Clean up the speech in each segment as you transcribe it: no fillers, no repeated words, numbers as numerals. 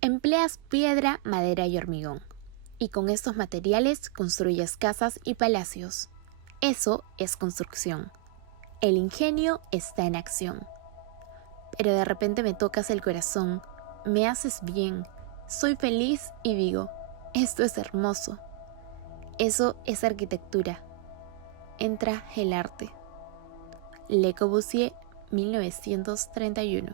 Empleas piedra, madera y hormigón, y con estos materiales construyes casas y palacios. Eso es construcción. El ingenio está en acción. Pero de repente me tocas el corazón, me haces bien, soy feliz y digo, esto es hermoso. Eso es arquitectura. Entra el arte. Le Corbusier, 1931.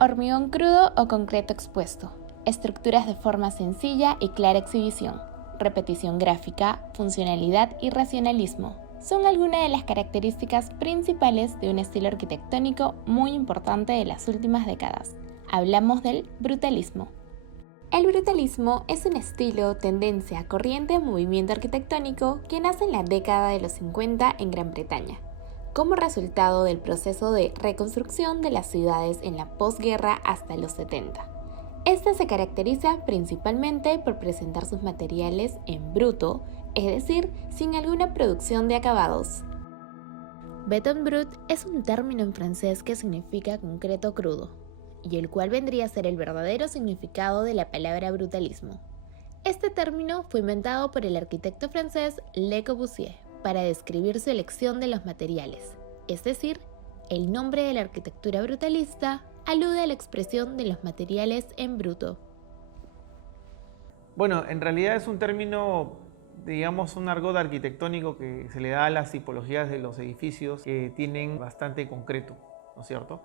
Hormigón crudo o concreto expuesto. Estructuras de forma sencilla y clara exhibición. Repetición gráfica, funcionalidad y racionalismo. Son algunas de las características principales de un estilo arquitectónico muy importante de las últimas décadas. Hablamos del brutalismo. El brutalismo es un estilo, tendencia, corriente o movimiento arquitectónico que nace en la década de los 50 en Gran Bretaña, como resultado del proceso de reconstrucción de las ciudades en la posguerra hasta los 70. Este se caracteriza principalmente por presentar sus materiales en bruto, es decir, sin alguna producción de acabados. Béton brut es un término en francés que significa concreto crudo, y el cual vendría a ser el verdadero significado de la palabra brutalismo. Este término fue inventado por el arquitecto francés Le Corbusier para describir su elección de los materiales, es decir, el nombre de la arquitectura brutalista alude a la expresión de los materiales en bruto. Bueno, en realidad es un término, digamos, un argot arquitectónico que se le da a las tipologías de los edificios que tienen bastante concreto, ¿no es cierto?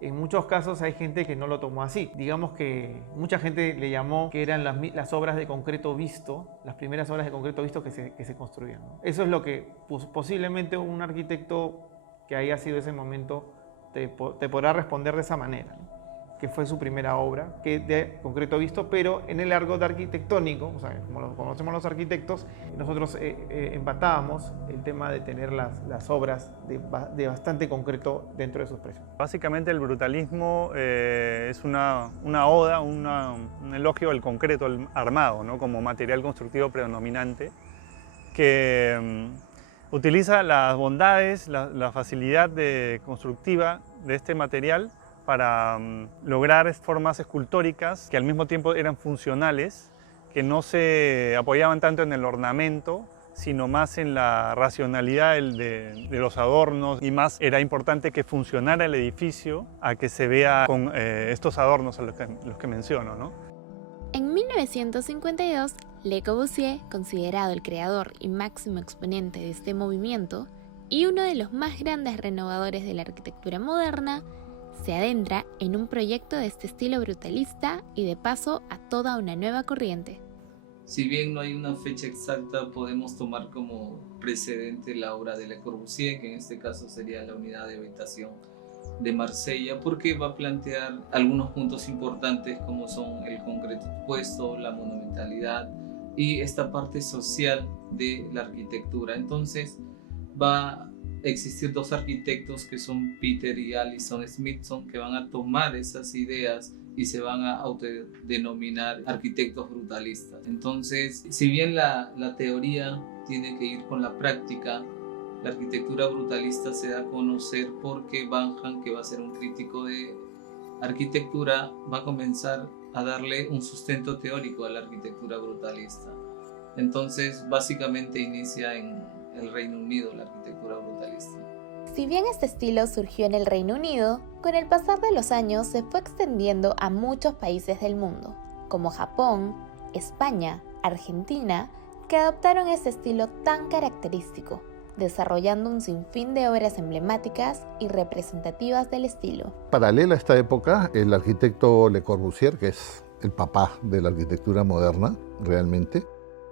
En muchos casos hay gente que no lo tomó así. Digamos que mucha gente le llamó que eran las obras de concreto visto, las primeras obras de concreto visto que se construían, ¿no? Eso es lo que posiblemente un arquitecto que haya sido ese momento te podrá responder de esa manera, ¿no? Que fue su primera obra, que de concreto visto, pero en el argot arquitectónico, o sea, como lo conocemos los arquitectos, nosotros empatábamos el tema de tener las obras de bastante concreto dentro de sus precios. Básicamente el brutalismo es una oda, un elogio al concreto armado, ¿no? Como material constructivo predominante, que utiliza las bondades, la facilidad constructiva de este material para lograr formas escultóricas que al mismo tiempo eran funcionales, que no se apoyaban tanto en el ornamento, sino más en la racionalidad de los adornos, y más era importante que funcionara el edificio a que se vea con estos adornos a los que menciono, ¿no? En 1952, Le Corbusier, considerado el creador y máximo exponente de este movimiento y uno de los más grandes renovadores de la arquitectura moderna, se adentra en un proyecto de este estilo brutalista y de paso a toda una nueva corriente. Si bien no hay una fecha exacta, podemos tomar como precedente la obra de Le Corbusier, que en este caso sería la unidad de habitación de Marsella, porque va a plantear algunos puntos importantes como son el concreto expuesto, la monumentalidad y esta parte social de la arquitectura. Entonces va existir dos arquitectos que son Peter y Alison Smithson, que van a tomar esas ideas y se van a autodenominar arquitectos brutalistas. Entonces, si bien la teoría tiene que ir con la práctica, la arquitectura brutalista se da a conocer porque Van Han, que va a ser un crítico de arquitectura, va a comenzar a darle un sustento teórico a la arquitectura brutalista. Entonces, básicamente inicia en el Reino Unido la arquitectura brutalista. Si bien este estilo surgió en el Reino Unido, con el pasar de los años se fue extendiendo a muchos países del mundo, como Japón, España, Argentina, que adoptaron este estilo tan característico, desarrollando un sinfín de obras emblemáticas y representativas del estilo. Paralela a esta época, el arquitecto Le Corbusier, que es el papá de la arquitectura moderna, realmente,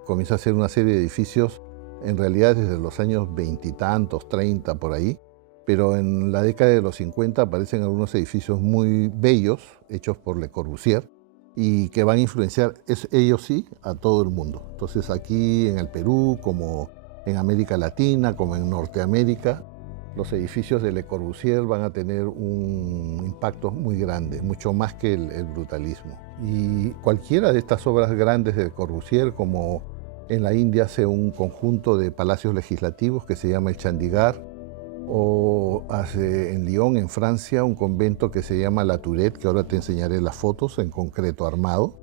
comienza a hacer una serie de edificios en realidad desde los años 20 y tantos, 30 por ahí, pero en la década de los 50 aparecen algunos edificios muy bellos, hechos por Le Corbusier, y que van a influenciar, ellos sí, a todo el mundo. Entonces aquí en el Perú, como en América Latina, como en Norteamérica, los edificios de Le Corbusier van a tener un impacto muy grande, mucho más que el brutalismo. Y cualquiera de estas obras grandes de Le Corbusier, como En la India hace un conjunto de palacios legislativos que se llama el Chandigarh, o hace en Lyon, en Francia, un convento que se llama La Tourette, que ahora te enseñaré las fotos, en concreto armado.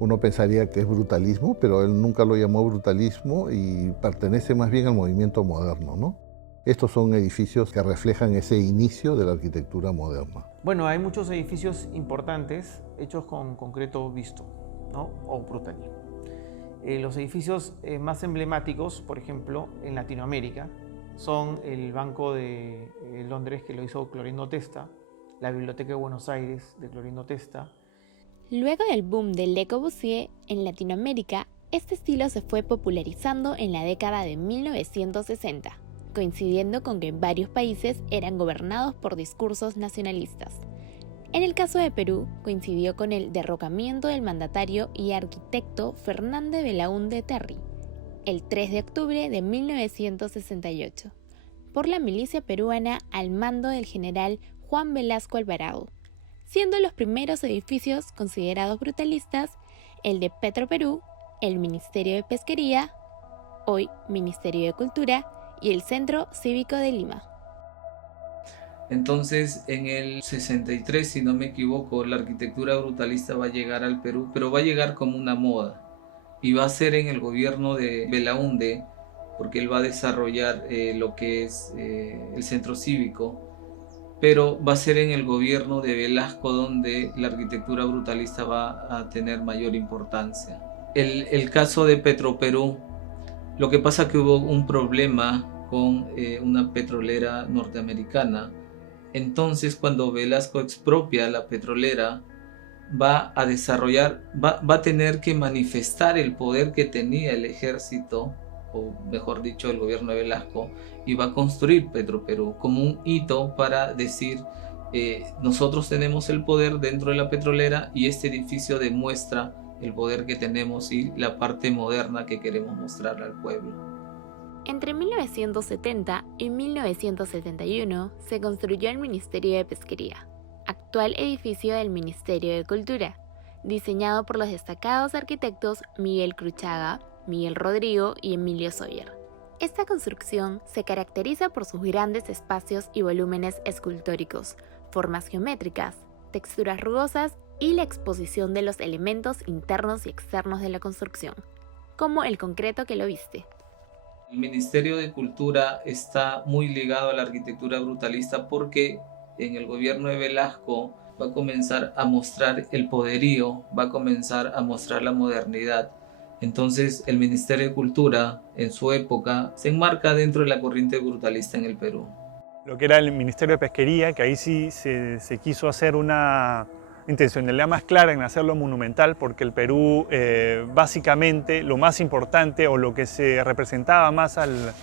Uno pensaría que es brutalismo, pero él nunca lo llamó brutalismo y pertenece más bien al movimiento moderno, ¿no? Estos son edificios que reflejan ese inicio de la arquitectura moderna. Bueno, hay muchos edificios importantes hechos con concreto visto, ¿no? O brutalismo. Los edificios más emblemáticos, por ejemplo, en Latinoamérica, son el Banco de Londres, que lo hizo Clorindo Testa, la Biblioteca de Buenos Aires de Clorindo Testa. Luego del boom del Le Corbusier en Latinoamérica, este estilo se fue popularizando en la década de 1960, coincidiendo con que varios países eran gobernados por discursos nacionalistas. En el caso de Perú, coincidió con el derrocamiento del mandatario y arquitecto Fernández Belaúnde Terry, el 3 de octubre de 1968, por la milicia peruana al mando del general Juan Velasco Alvarado, siendo los primeros edificios considerados brutalistas el de Petroperú, el Ministerio de Pesquería, hoy Ministerio de Cultura, y el Centro Cívico de Lima. Entonces, en el 63, si no me equivoco, la arquitectura brutalista va a llegar al Perú, pero va a llegar como una moda. Y va a ser en el gobierno de Belaúnde, porque él va a desarrollar lo que es el centro cívico, pero va a ser en el gobierno de Velasco donde la arquitectura brutalista va a tener mayor importancia. El caso de Petroperú, lo que pasa es que hubo un problema con una petrolera norteamericana. Entonces, cuando Velasco expropia la petrolera, va a desarrollar, va a tener que manifestar el poder que tenía el ejército, o mejor dicho, el gobierno de Velasco, y va a construir Petroperú como un hito para decir, nosotros tenemos el poder dentro de la petrolera y este edificio demuestra el poder que tenemos y la parte moderna que queremos mostrarle al pueblo. Entre 1970 y 1971 se construyó el Ministerio de Pesquería, actual edificio del Ministerio de Cultura, diseñado por los destacados arquitectos Miguel Cruchaga, Miguel Rodrigo y Emilio Soyer. Esta construcción se caracteriza por sus grandes espacios y volúmenes escultóricos, formas geométricas, texturas rugosas y la exposición de los elementos internos y externos de la construcción, como el concreto que lo viste. El Ministerio de Cultura está muy ligado a la arquitectura brutalista porque en el gobierno de Velasco va a comenzar a mostrar el poderío, va a comenzar a mostrar la modernidad. Entonces el Ministerio de Cultura en su época se enmarca dentro de la corriente brutalista en el Perú. Lo que era el Ministerio de Pesquería, que ahí sí se quiso hacer una intencionalidad más clara en hacerlo monumental, porque el Perú básicamente lo más importante o lo que se representaba más al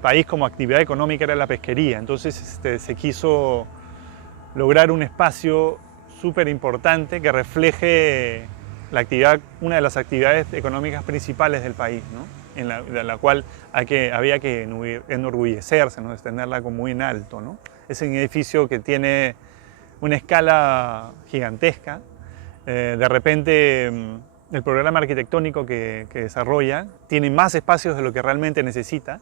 país como actividad económica era la pesquería. Entonces se quiso lograr un espacio súper importante que refleje la actividad, una de las actividades económicas principales del país, ¿no? en la cual había que enorgullecerse, ¿no? Tenerla como muy en alto, ¿no? Es un edificio que tiene una escala gigantesca. De repente el programa arquitectónico que desarrolla tiene más espacios de lo que realmente necesita,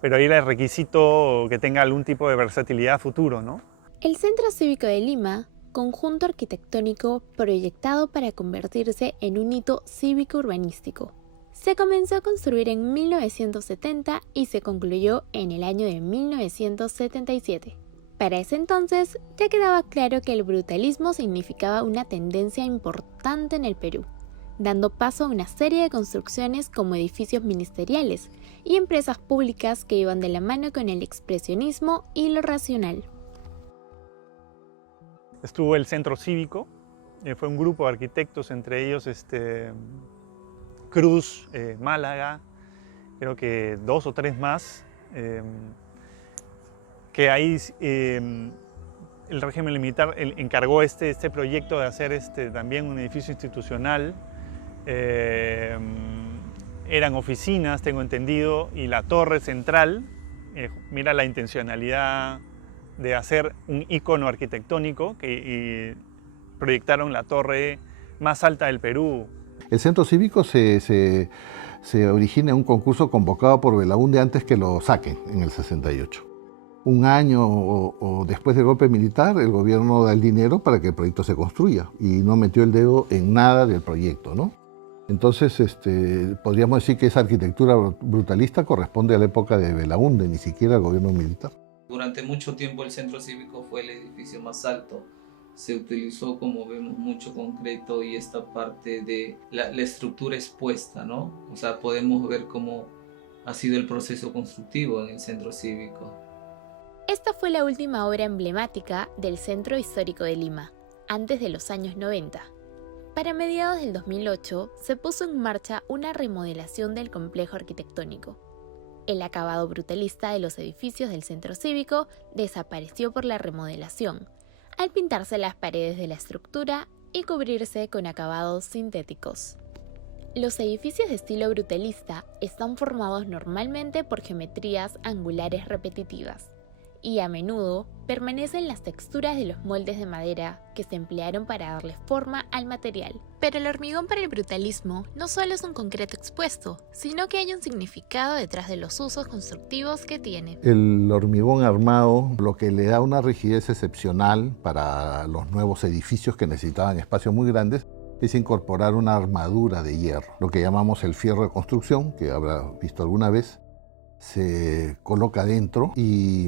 pero ahí el requisito que tenga algún tipo de versatilidad futuro, ¿no? El Centro Cívico de Lima, conjunto arquitectónico proyectado para convertirse en un hito cívico-urbanístico, se comenzó a construir en 1970 y se concluyó en el año de 1977. Para ese entonces ya quedaba claro que el brutalismo significaba una tendencia importante en el Perú, dando paso a una serie de construcciones como edificios ministeriales y empresas públicas que iban de la mano con el expresionismo y lo racional. Estuvo el Centro Cívico, fue un grupo de arquitectos, entre ellos Cruz, Málaga, creo que 2 o 3 más, que ahí el régimen militar encargó este proyecto de hacer también un edificio institucional. Eran oficinas, tengo entendido, y la torre central, mira la intencionalidad de hacer un ícono arquitectónico y proyectaron la torre más alta del Perú. El centro cívico se origina en un concurso convocado por Belaúnde antes que lo saquen, en el 68. Un año o después del golpe militar, el gobierno da el dinero para que el proyecto se construya y no metió el dedo en nada del proyecto, ¿no? Entonces, podríamos decir que esa arquitectura brutalista corresponde a la época de Belaúnde, ni siquiera al gobierno militar. Durante mucho tiempo el centro cívico fue el edificio más alto. Se utilizó, como vemos, mucho concreto y esta parte de la estructura expuesta, ¿no? O sea, podemos ver cómo ha sido el proceso constructivo en el centro cívico. Esta fue la última obra emblemática del Centro Histórico de Lima, antes de los años 90. Para mediados del 2008 se puso en marcha una remodelación del complejo arquitectónico. El acabado brutalista de los edificios del centro cívico desapareció por la remodelación, al pintarse las paredes de la estructura y cubrirse con acabados sintéticos. Los edificios de estilo brutalista están formados normalmente por geometrías angulares repetitivas y a menudo permanecen las texturas de los moldes de madera que se emplearon para darle forma al material. Pero el hormigón para el brutalismo no solo es un concreto expuesto, sino que hay un significado detrás de los usos constructivos que tiene. El hormigón armado lo que le da una rigidez excepcional para los nuevos edificios que necesitaban espacios muy grandes es incorporar una armadura de hierro, lo que llamamos el fierro de construcción, que habrá visto alguna vez. Se coloca dentro y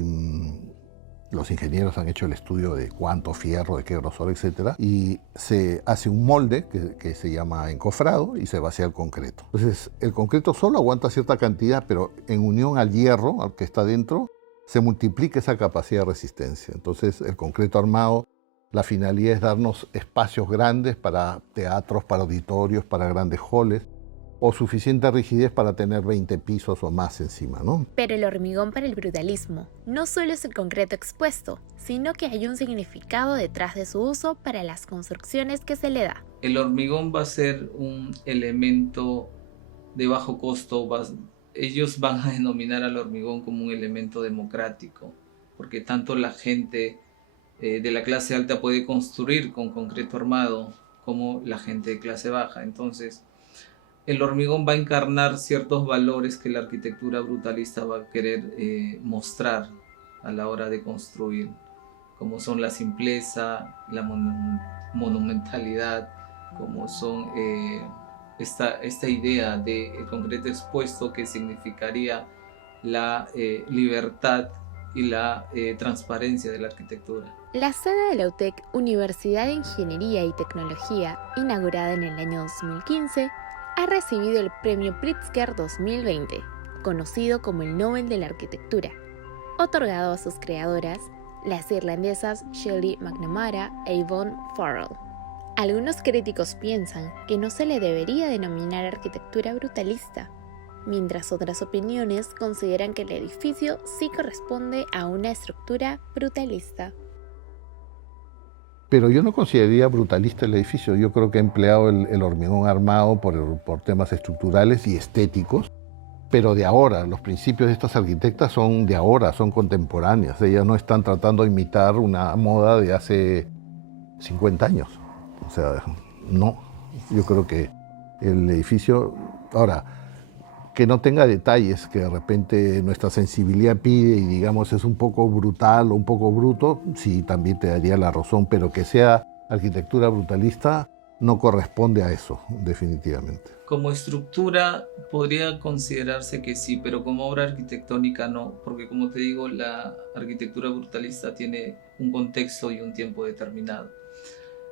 los ingenieros han hecho el estudio de cuánto fierro, de qué grosor, etc. Y se hace un molde que se llama encofrado y se vacía el concreto. Entonces, el concreto solo aguanta cierta cantidad, pero en unión al hierro, al que está dentro, se multiplica esa capacidad de resistencia. Entonces, el concreto armado, la finalidad es darnos espacios grandes para teatros, para auditorios, para grandes halls, o suficiente rigidez para tener 20 pisos o más encima, ¿no? Pero el hormigón para el brutalismo no solo es el concreto expuesto, sino que hay un significado detrás de su uso para las construcciones que se le da. El hormigón va a ser un elemento de bajo costo. Ellos van a denominar al hormigón como un elemento democrático, porque tanto la gente de la clase alta puede construir con concreto armado como la gente de clase baja. Entonces, el hormigón va a encarnar ciertos valores que la arquitectura brutalista va a querer mostrar a la hora de construir, como son la simpleza, la monumentalidad, como son esta idea del concreto expuesto, que significaría la libertad y la transparencia de la arquitectura. La sede de la UTEC, Universidad de Ingeniería y Tecnología, inaugurada en el año 2015, ha recibido el Premio Pritzker 2020, conocido como el Nobel de la Arquitectura, otorgado a sus creadoras, las irlandesas Shelley McNamara e Yvonne Farrell. Algunos críticos piensan que no se le debería denominar arquitectura brutalista, mientras otras opiniones consideran que el edificio sí corresponde a una estructura brutalista. Pero yo no consideraría brutalista el edificio. Yo creo que ha empleado el hormigón armado por temas estructurales y estéticos, pero de ahora. Los principios de estas arquitectas son de ahora, son contemporáneas. Ellas no están tratando de imitar una moda de hace 50 años. O sea, no. Yo creo que el edificio... Ahora, que no tenga detalles que de repente nuestra sensibilidad pide y digamos es un poco brutal o un poco bruto, sí, también te daría la razón, pero que sea arquitectura brutalista no corresponde a eso, definitivamente. Como estructura podría considerarse que sí, pero como obra arquitectónica no, porque como te digo, la arquitectura brutalista tiene un contexto y un tiempo determinado.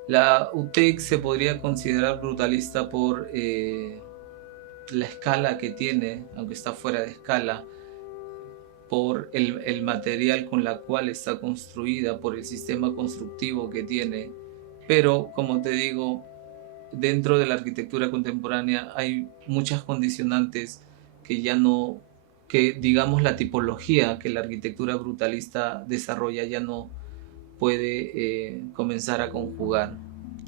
La UTEC se podría considerar brutalista por la escala que tiene, aunque está fuera de escala, por el material con la cual está construida, por el sistema constructivo que tiene. Pero, como te digo, dentro de la arquitectura contemporánea hay muchas condicionantes que ya no, que digamos la tipología que la arquitectura brutalista desarrolla ya no puede comenzar a conjugar.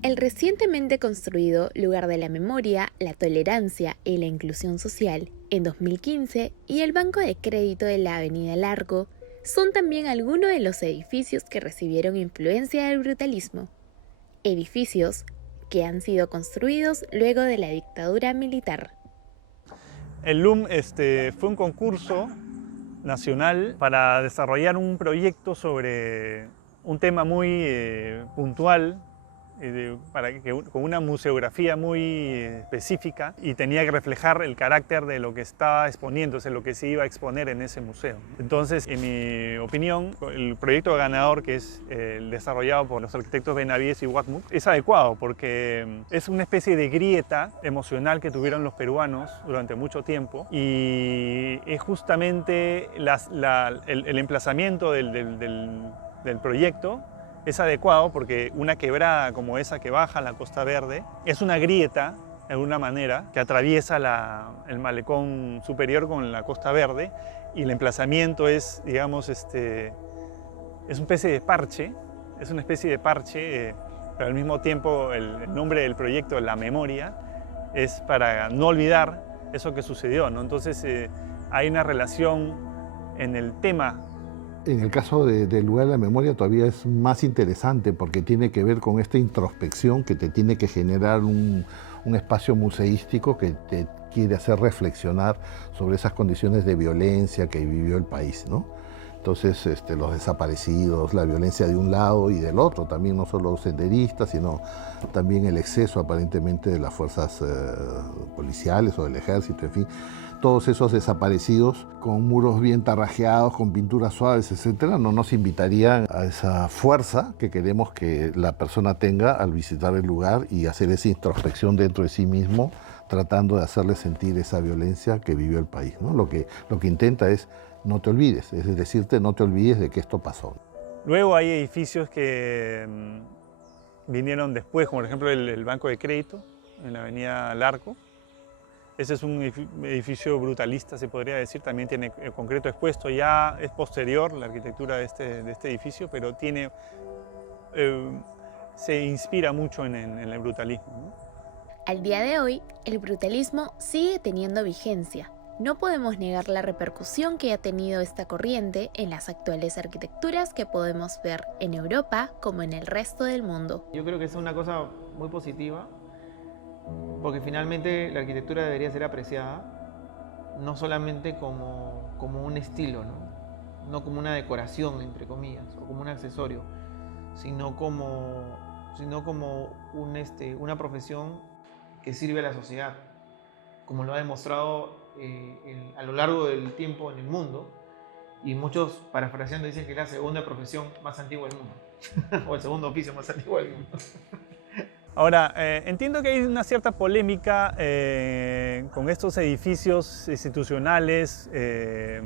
El recientemente construido Lugar de la Memoria, la Tolerancia y la Inclusión Social, en 2015, y el Banco de Crédito de la Avenida Largo, son también algunos de los edificios que recibieron influencia del brutalismo. Edificios que han sido construidos luego de la dictadura militar. El LUM fue un concurso nacional para desarrollar un proyecto sobre un tema muy puntual, con una museografía muy específica, y tenía que reflejar el carácter de lo que estaba exponiéndose, lo que se iba a exponer en ese museo. Entonces, en mi opinión, el proyecto ganador, que es el desarrollado por los arquitectos Benavides y Watmuth, es adecuado porque es una especie de grieta emocional que tuvieron los peruanos durante mucho tiempo, y es justamente el emplazamiento del proyecto es adecuado porque una quebrada como esa que baja la Costa Verde es una grieta, de alguna manera, que atraviesa el malecón superior con la Costa Verde, y el emplazamiento es, digamos, es una especie de parche, pero al mismo tiempo el nombre del proyecto, La Memoria, es para no olvidar eso que sucedió, ¿no? Entonces hay una relación en el tema. En el caso del lugar de la memoria todavía es más interesante porque tiene que ver con esta introspección que te tiene que generar un espacio museístico que te quiere hacer reflexionar sobre esas condiciones de violencia que vivió el país, ¿no? Entonces, los desaparecidos, la violencia de un lado y del otro, también no solo senderistas, sino también el exceso aparentemente de las fuerzas policiales o del ejército, en fin. Todos esos desaparecidos con muros bien tarrajeados, con pinturas suaves, etcétera, no nos invitarían a esa fuerza que queremos que la persona tenga al visitar el lugar y hacer esa introspección dentro de sí mismo, tratando de hacerle sentir esa violencia que vivió el país, ¿no? Lo que intenta es no te olvides, es decirte no te olvides de que esto pasó. Luego hay edificios que vinieron después, como por ejemplo el Banco de Crédito en la avenida Larco. Ese es un edificio brutalista, se podría decir, también tiene el concreto expuesto, ya es posterior la arquitectura de este edificio, pero se inspira mucho en el brutalismo, ¿no? Al día de hoy, el brutalismo sigue teniendo vigencia. No podemos negar la repercusión que ha tenido esta corriente en las actuales arquitecturas que podemos ver en Europa como en el resto del mundo. Yo creo que es una cosa muy positiva, porque finalmente la arquitectura debería ser apreciada no solamente como un estilo, no como una decoración, entre comillas, o como un accesorio, sino como una profesión que sirve a la sociedad, como lo ha demostrado a lo largo del tiempo en el mundo, y muchos, parafraseando, dicen que es la segunda profesión más antigua del mundo, o el segundo oficio más antiguo del mundo. Ahora, entiendo que hay una cierta polémica con estos edificios institucionales que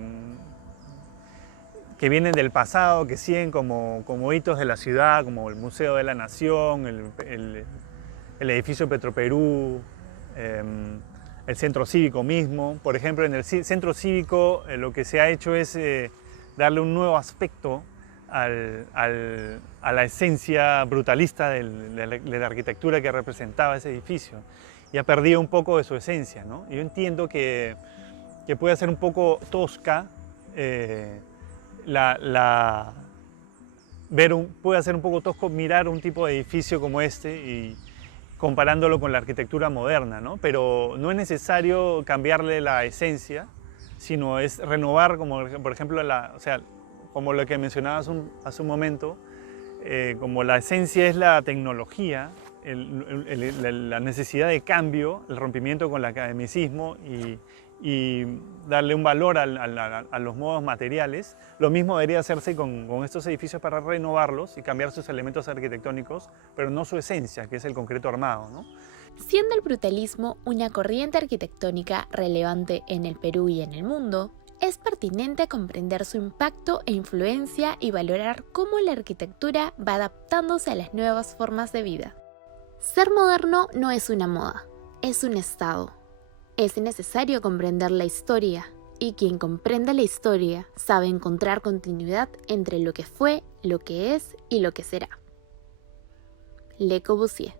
vienen del pasado, que siguen como hitos de la ciudad, como el Museo de la Nación, el edificio Petroperú, el centro cívico mismo. Por ejemplo, en el centro cívico lo que se ha hecho es darle un nuevo aspecto a la esencia brutalista de la arquitectura que representaba ese edificio, y ha perdido un poco de su esencia, ¿no? Yo entiendo que puede ser un poco tosca, puede ser un poco tosco mirar un tipo de edificio como este y comparándolo con la arquitectura moderna, ¿no? Pero no es necesario cambiarle la esencia, sino es renovar, como por ejemplo, como lo que mencionabas hace un momento, como la esencia es la tecnología, la necesidad de cambio, el rompimiento con el academicismo y darle un valor a los modos materiales. Lo mismo debería hacerse con estos edificios para renovarlos y cambiar sus elementos arquitectónicos, pero no su esencia, que es el concreto armado, ¿no? Siendo el brutalismo una corriente arquitectónica relevante en el Perú y en el mundo, es pertinente comprender su impacto e influencia y valorar cómo la arquitectura va adaptándose a las nuevas formas de vida. Ser moderno no es una moda, es un estado. Es necesario comprender la historia, y quien comprende la historia sabe encontrar continuidad entre lo que fue, lo que es y lo que será. Le Corbusier.